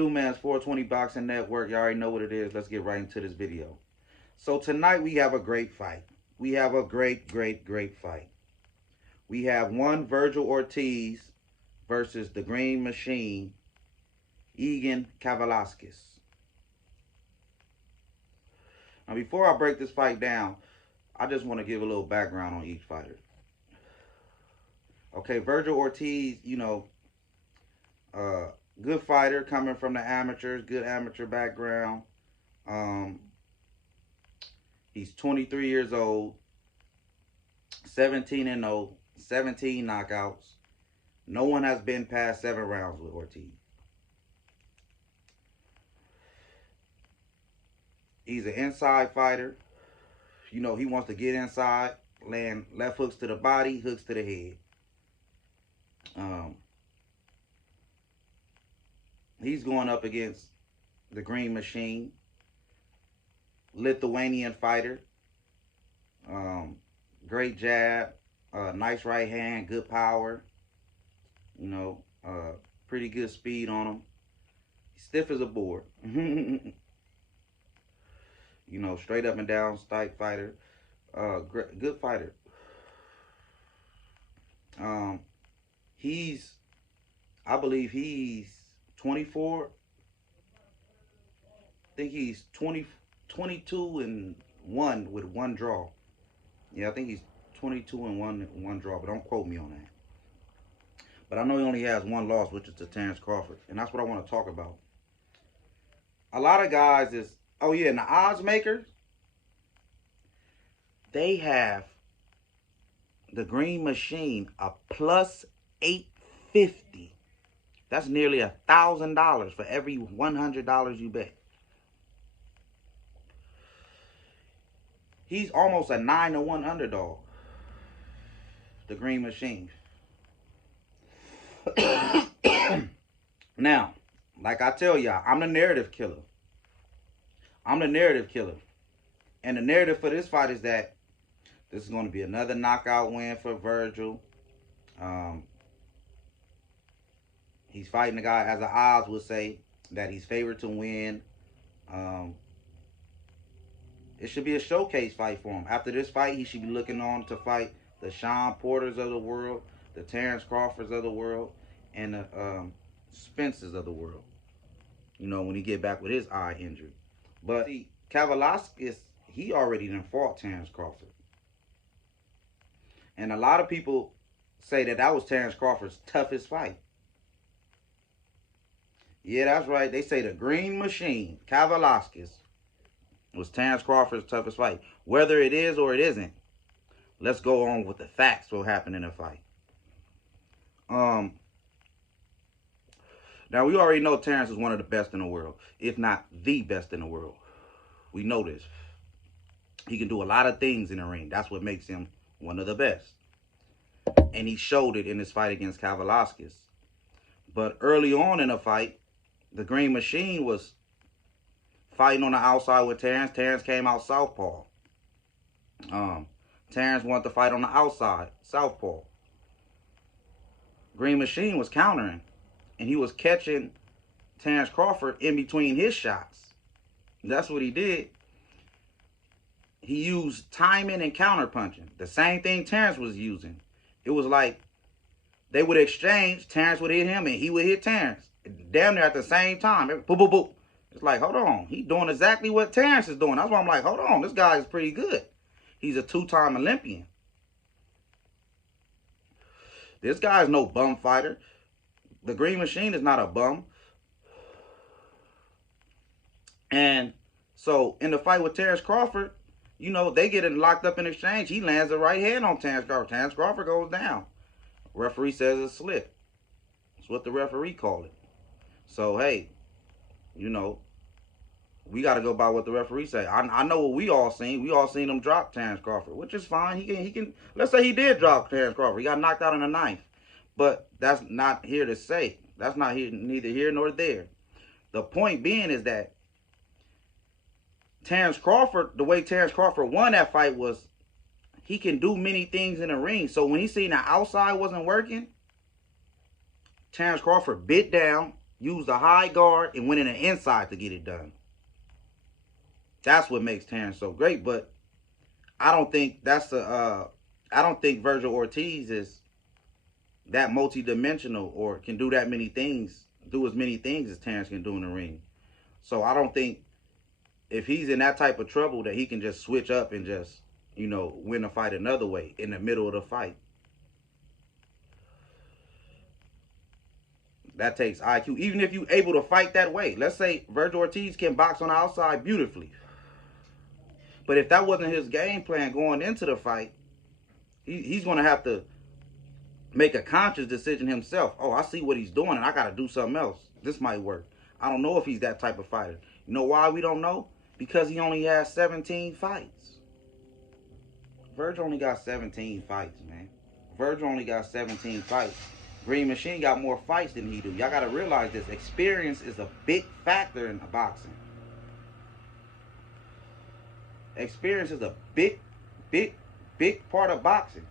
do, man? It's 420 Boxing Network. You already know what it is. Let's get right into this video. So tonight we have a great fight. We have a great fight. We have one Vergil Ortiz versus the Green Machine, Egid Kavaluskis. Now, before I break this fight down, I just want to give a little background on each fighter. Okay, Vergil Ortiz, good fighter coming from the amateurs, good amateur background. He's 23 years old, 17-0, 17 knockouts. No one has been past 7 rounds with Ortiz. He's an inside fighter. He wants to get inside, land left hooks to the body, hooks to the head. He's going up against the Green Machine, Lithuanian fighter. Great jab, nice right hand, good power. Pretty good speed on him. Stiff as a board. Straight up and down strike fighter. Good fighter. I believe he's 24. I think he's 22-1 with one draw. Yeah, I think he's 22-1 draw, but don't quote me on that. But I know he only has one loss, which is to Terrence Crawford, and that's what I want to talk about. A lot of guys is, oh yeah, and the odds makers, they have the Green Machine a plus 850. That's nearly $1,000 for every $100 you bet. He's almost a 9-1 underdog, the Green Machine. Now, like I tell y'all, I'm the narrative killer. I'm the narrative killer. And the narrative for this fight is that this is going to be another knockout win for Vergil. He's fighting a guy, as the odds would say, that he's favored to win. It should be a showcase fight for him. After this fight, he should be looking on to fight the Sean Porters of the world, the Terrence Crawfords of the world, and the Spencers of the world. When he get back with his eye injury. But see, Kavaluskis, he already done fought Terrence Crawford. And a lot of people say that was Terrence Crawford's toughest fight. Yeah, that's right. They say the Green Machine, Kavaluskis, was Terrence Crawford's toughest fight. Whether it is or it isn't, let's go on with the facts what happened in the fight. Now, we already know Terrence is one of the best in the world, if not the best in the world. We know this. He can do a lot of things in the ring. That's what makes him one of the best. And he showed it in his fight against Kavaluskis. But early on in the fight, the Green Machine was fighting on the outside with Terrence. Terrence came out southpaw. Terrence wanted to fight on the outside, southpaw. Green Machine was countering, and he was catching Terrence Crawford in between his shots. That's what he did. He used timing and counter punching. The same thing Terrence was using. It was like they would exchange. Terrence would hit him, and he would hit Terrence. Damn near at the same time. Boop, boop, boop. It's like, hold on. He's doing exactly what Terrence is doing. That's why I'm like, hold on. This guy is pretty good. He's a 2-time Olympian. This guy is no bum fighter. The Green Machine is not a bum. And so in the fight with Terrence Crawford, they get locked up in exchange. He lands a right hand on Terrence Crawford. Terrence Crawford goes down. Referee says it's a slip. That's what the referee called it. So, hey, we got to go by what the referee say. I know what we all seen. We all seen him drop Terrence Crawford, which is fine. He can. Let's say he did drop Terrence Crawford. He got knocked out in the 9th. But that's not here to say. That's not here, neither here nor there. The point being is that Terrence Crawford, the way Terrence Crawford won that fight was he can do many things in the ring. So when he seen the outside wasn't working, Terrence Crawford bit down, used a high guard, and went in the inside to get it done. That's what makes Terrence so great. But I don't think that's the. I don't think Vergil Ortiz is that multi-dimensional or can do that many things, do as many things as Terrence can do in the ring. So I don't think if he's in that type of trouble that he can just switch up and just, win a fight another way in the middle of the fight. That takes IQ. Even if you're able to fight that way. Let's say Vergil Ortiz can box on the outside beautifully. But if that wasn't his game plan going into the fight, he's going to have to make a conscious decision himself. Oh, I see what he's doing and I got to do something else. This might work. I don't know if he's that type of fighter. You know why we don't know? Because he only has 17 fights. Vergil only got 17 fights, man. Vergil only got 17 fights. Green Machine got more fights than he do. Y'all got to realize this. Experience is a big factor in boxing. Experience is a big part of boxing.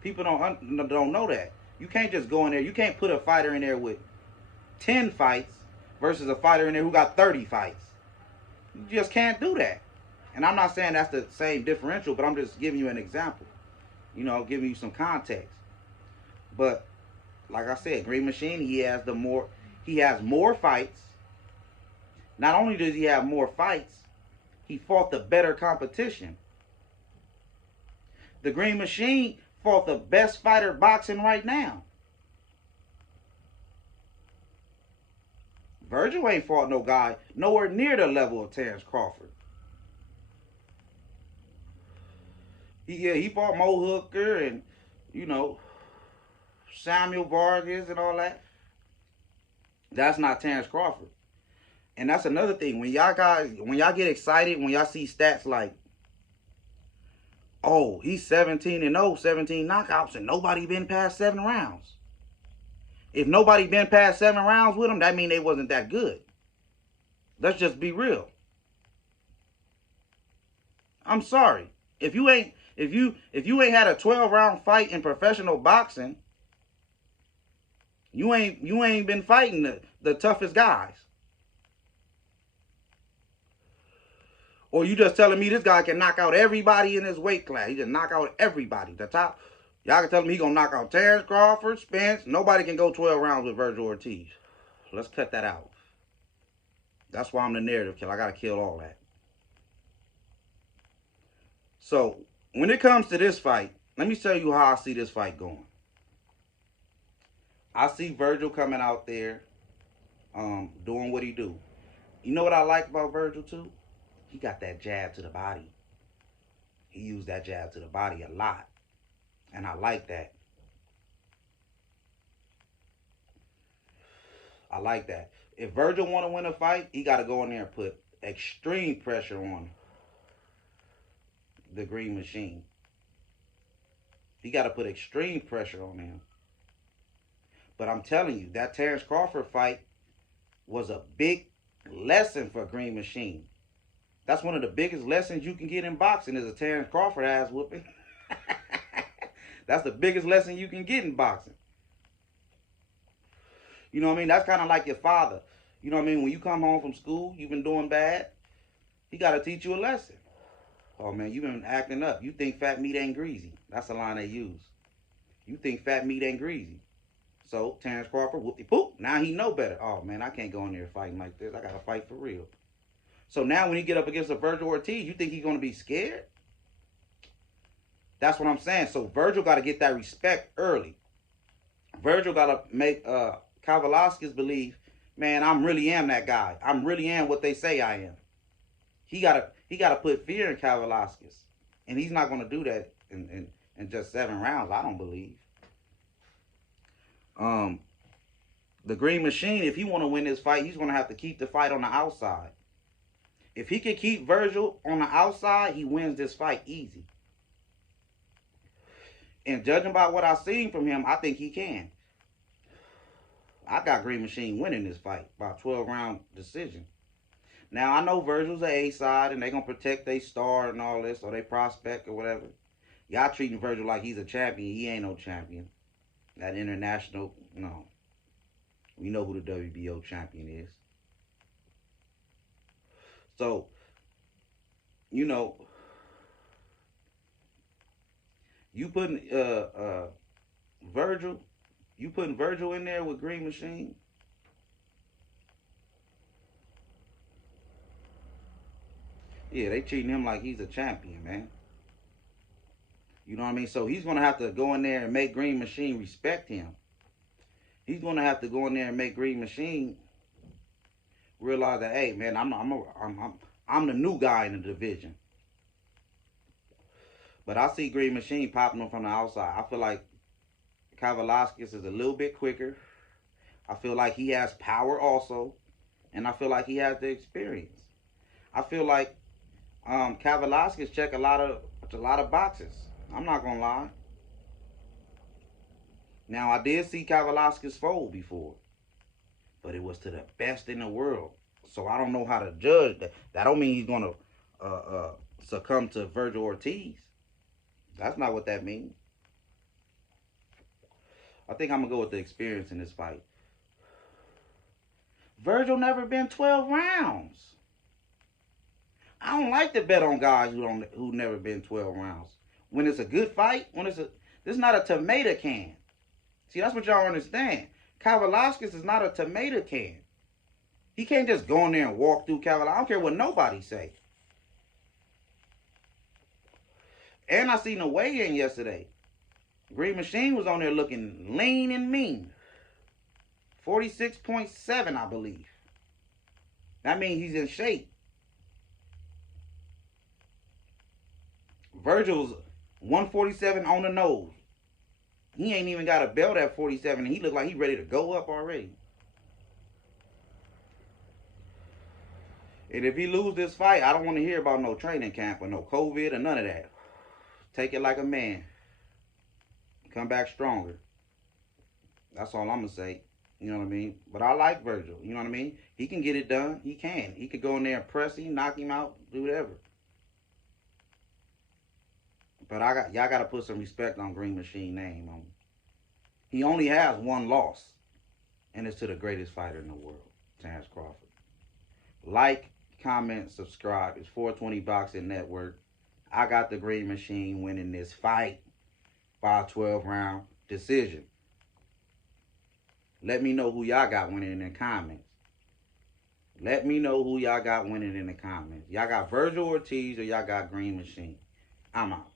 People don't know that. You can't just go in there. You can't put a fighter in there with 10 fights versus a fighter in there who got 30 fights. You just can't do that. And I'm not saying that's the same differential, but I'm just giving you an example. Giving you some context. But like I said, Green Machine, he has more fights. Not only does he have more fights, he fought the better competition. The Green Machine fought the best fighter boxing right now. Vergil ain't fought no guy nowhere near the level of Terrence Crawford. He fought Mo Hooker and, Samuel Vargas and all that. That's not Terrence Crawford. And that's another thing. When y'all get excited, when y'all see stats like, oh, he's 17-0, 17 knockouts, and nobody been past 7 rounds. If nobody been past 7 rounds with him, that mean they wasn't that good. Let's just be real. I'm sorry. If you ain't had a 12-round fight in professional boxing, you ain't been fighting the toughest guys. Or you just telling me this guy can knock out everybody in his weight class. He can knock out everybody. The top. Y'all can tell me he gonna knock out Terrence Crawford, Spence. Nobody can go 12 rounds with Vergil Ortiz. Let's cut that out. That's why I'm the narrative killer. I gotta kill all that. So when it comes to this fight, let me tell you how I see this fight going. I see Vergil coming out there, doing what he do. You know what I like about Vergil too? He got that jab to the body. He used that jab to the body a lot. And I like that. I like that. If Vergil want to win a fight, he got to go in there and put extreme pressure on the Green Machine. He got to put extreme pressure on him. But I'm telling you, that Terrence Crawford fight was a big lesson for Green Machine. That's one of the biggest lessons you can get in boxing is a Terrence Crawford ass whooping. That's the biggest lesson you can get in boxing. You know what I mean? That's kind of like your father. You know what I mean? When you come home from school, you've been doing bad. He got to teach you a lesson. Oh, man, you've been acting up. You think fat meat ain't greasy. That's the line they use. You think fat meat ain't greasy. So, Terrence Crawford, whoopty-poop. Now he know better. Oh, man, I can't go in there fighting like this. I got to fight for real. So now when he get up against a Vergil Ortiz, you think he's going to be scared? That's what I'm saying. So Vergil got to get that respect early. Vergil got to make Kavaluskis believe, man, I really am that guy. I really am what they say I am. He got to put fear in Kavaluskis. And he's not going to do that in just 7 rounds, I don't believe. The Green Machine, if he want to win this fight, he's going to have to keep the fight on the outside. If he can keep Vergil on the outside, he wins this fight easy. And judging by what I've seen from him, I think he can. I got Green Machine winning this fight by a 12-round decision. Now, I know Vergil's an A-side, and they're going to protect their star and all this, or their prospect or whatever. Y'all treating Vergil like he's a champion. He ain't no champion. That international, no. We know who the WBO champion is. So, you know, you putting Vergil, you putting Vergil in there with Green Machine. Yeah, they treating him like he's a champion, man. You know what I mean? So he's gonna have to go in there and make Green Machine respect him. He's gonna have to go in there and make Green Machine realize that, hey, man, I'm the new guy in the division. But I see Green Machine popping him from the outside. I feel like Kavaluskis is a little bit quicker. I feel like he has power also, and I feel like he has the experience. I feel like Kavaluskis check a lot of boxes. I'm not gonna lie. Now I did see Kavaluskis fold before, but it was to the best in the world. So I don't know how to judge that. That don't mean he's gonna succumb to Vergil Ortiz. That's not what that means. I think I'm gonna go with the experience in this fight. Vergil never been 12 rounds. I don't like to bet on guys who never been 12 rounds. When it's a good fight, this is not a tomato can. See, that's what y'all understand. Kavaluskis is not a tomato can. He can't just go in there and walk through Kavaluskis. I don't care what nobody say. And I seen the weigh-in yesterday. Green Machine was on there looking lean and mean. 46.7, I believe. That means he's in shape. Vergil's 147 on the nose. He ain't even got a belt at 47, and he look like he ready to go up already. And if he lose this fight, I don't want to hear about no training camp or no COVID or none of that. Take it like a man. Come back stronger. That's all I'm going to say. You know what I mean? But I like Vergil. You know what I mean? He can get it done. He can. He could go in there and press him, knock him out, do whatever. But y'all got to put some respect on Green Machine name. He only has one loss, and it's to the greatest fighter in the world, Terrence Crawford. Like, comment, subscribe. It's 420 Boxing Network. I got the Green Machine winning this fight by a 12-round decision. Let me know who y'all got winning in the comments. Let me know who y'all got winning in the comments. Y'all got Vergil Ortiz or y'all got Green Machine. I'm out.